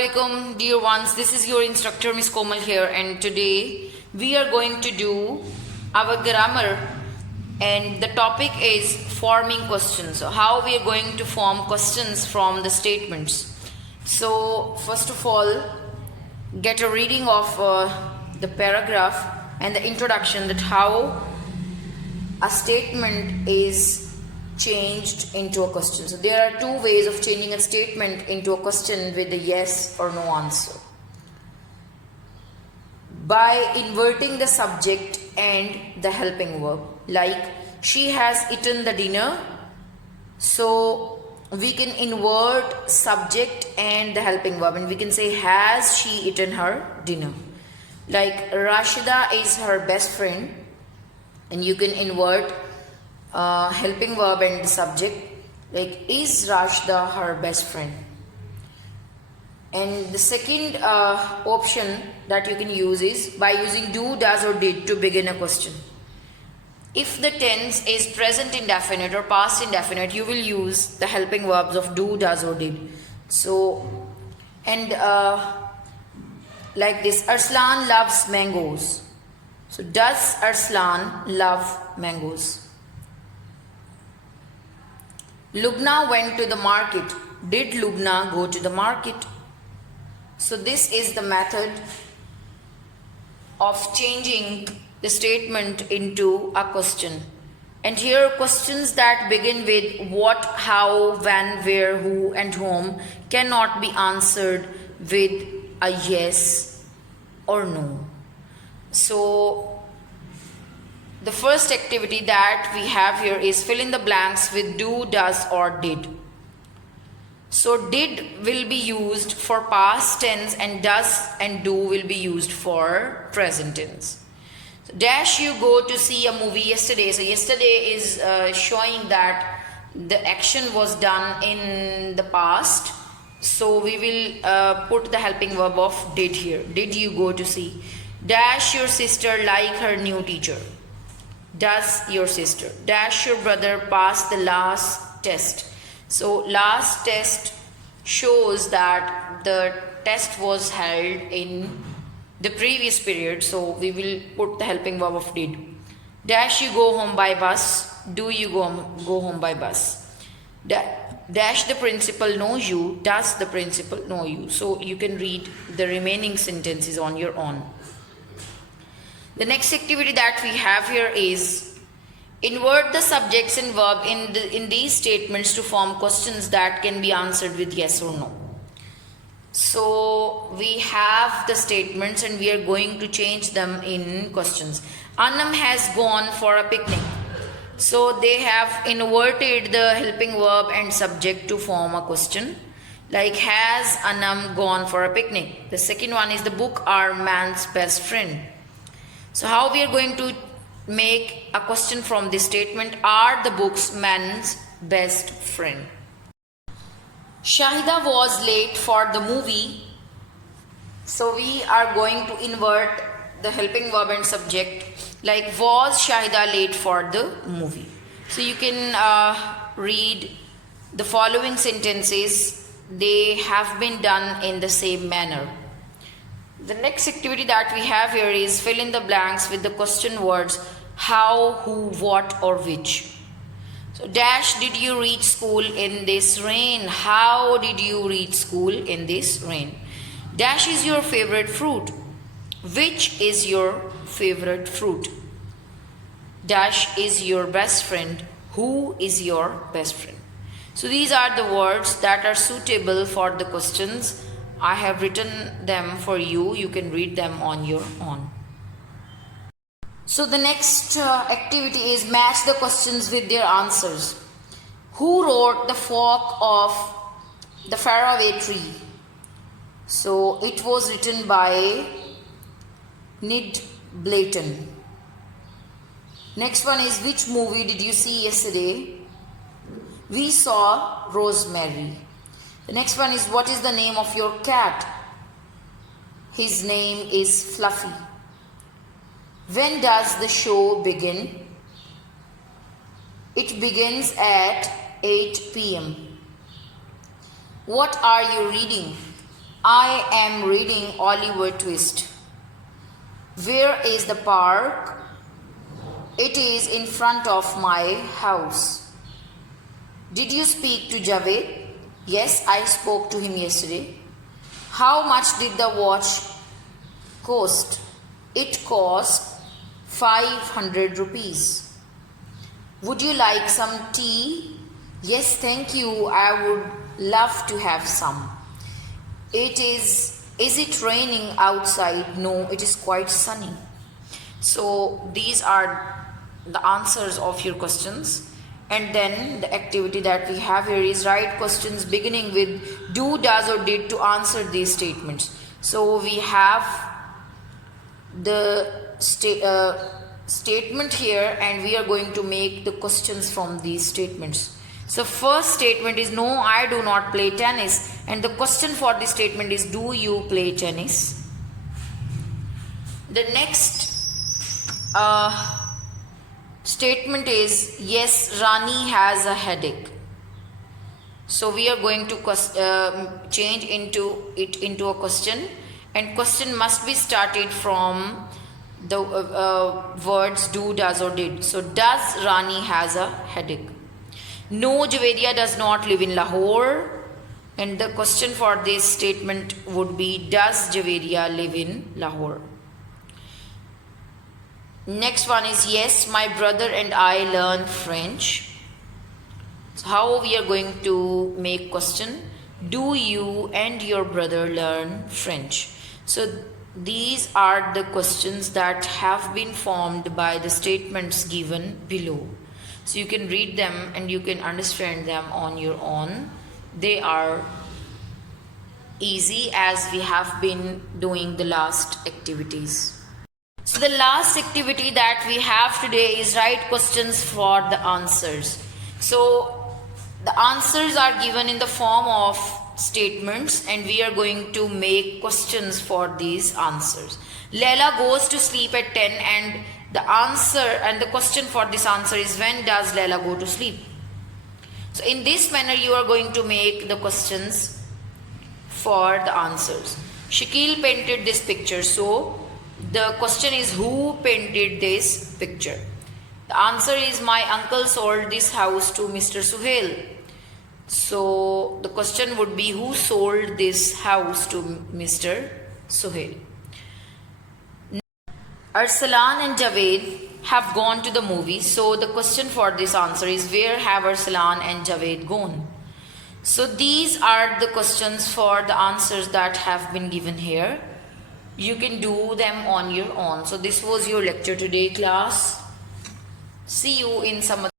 Assalamualaikum dear ones, this is your instructor Miss Komal here, and today we are going to do our grammar, and the topic is forming questions. So how we are going to form questions from the statements. So first of all, get a reading of the paragraph and the introduction, that how a statement is changed into a question. So there are two ways of changing a statement into a question with a yes or no answer. By inverting the subject and the helping verb, like she has eaten the dinner. So we can invert subject and the helping verb, and we can say has she eaten her dinner. Like Rashida is her best friend, and you can invert helping verb and the subject, like is Rashida her best friend. And the second option that you can use is by using do, does or did to begin a question. If the tense is present indefinite or past indefinite, you will use the helping verbs of do, does or did. So, and like this, Arslan loves mangoes. So does Arslan love mangoes? Lubna went to the market. Did Lubna go to the market? So this is the method of changing the statement into a question. And here questions that begin with what, how, when, where, who and whom cannot be answered with a yes or no. So the first activity that we have here is fill in the blanks with do, does or did. So did will be used for past tense, and does and do will be used for present tense. So dash you go to see a movie yesterday. So yesterday is showing that the action was done in the past. So we will put the helping verb of did here. Did you go to see? Dash your sister like her new teacher. Does your sister? Dash your brother pass the last test. So last test shows that the test was held in the previous period. So we will put the helping verb of did. Dash you go home by bus. Do you go home by bus? Dash the principal knows you. Does the principal know you? So you can read the remaining sentences on your own. The next activity that we have here is invert the subjects and verb in these statements to form questions that can be answered with yes or no. So we have the statements and we are going to change them in questions. Anam has gone for a picnic. So they have inverted the helping verb and subject to form a question. Like has Anam gone for a picnic? The second one is the book are man's best friend. So how we are going to make a question from this statement? Are the books man's best friend? Shahida was late for the movie. So we are going to invert the helping verb and subject, like was Shahida late for the movie? So you can read the following sentences. They have been done in the same manner. The next activity that we have here is fill in the blanks with the question words how, who, what or which. So dash did you reach school in this rain? How did you reach school in this rain? Dash is your favorite fruit. Which is your favorite fruit? Dash is your best friend. Who is your best friend? So these are the words that are suitable for the questions. I have written them for you. You can read them on your own. So the next activity is match the questions with their answers. Who wrote the fork of the faraway tree? So it was written by Ned Blayton. Next one is which movie did you see yesterday? We saw Rosemary. The next one is what is the name of your cat? His name is Fluffy. When does the show begin? It begins at 8 p.m. What are you reading? I am reading Oliver Twist. Where is the park? It is in front of my house. Did you speak to Javed? Yes, I spoke to him yesterday. How much did the watch cost? It cost 500 rupees. Would you like some tea? Yes, thank you. I would love to have some. Is it raining outside? No, it is quite sunny. So these are the answers of your questions. And then the activity that we have here is write questions beginning with do, does or did to answer these statements. So we have the statement here and we are going to make the questions from these statements. So first statement is no, I do not play tennis, and the question for this statement is do you play tennis? The next statement is yes, Rani has a headache. So we are going to change it into a question, and question must be started from the words do, does or did. So does Rani has a headache? No, Javedia does not live in Lahore, and the question for this statement would be does Javedia live in Lahore? Next one is yes, my brother and I learn French. So how we are going to make question? Do you and your brother learn French? So these are the questions that have been formed by the statements given below. So you can read them and you can understand them on your own. They are easy as we have been doing the last activities. So the last activity that we have today is write questions for the answers. So the answers are given in the form of statements and we are going to make questions for these answers. Leila goes to sleep at 10 and the answer and the question for this answer is when does Leila go to sleep? So in this manner you are going to make the questions for the answers. Shakil painted this picture. So the question is who painted this picture? The answer is my uncle sold this house to Mr. Suhail. So the question would be who sold this house to Mr. Suhail? Arsalan and Javed have gone to the movie. So the question for this answer is where have Arsalan and Javed gone? So these are the questions for the answers that have been given here. You can do them on your own. So this was your lecture today, class. See you in some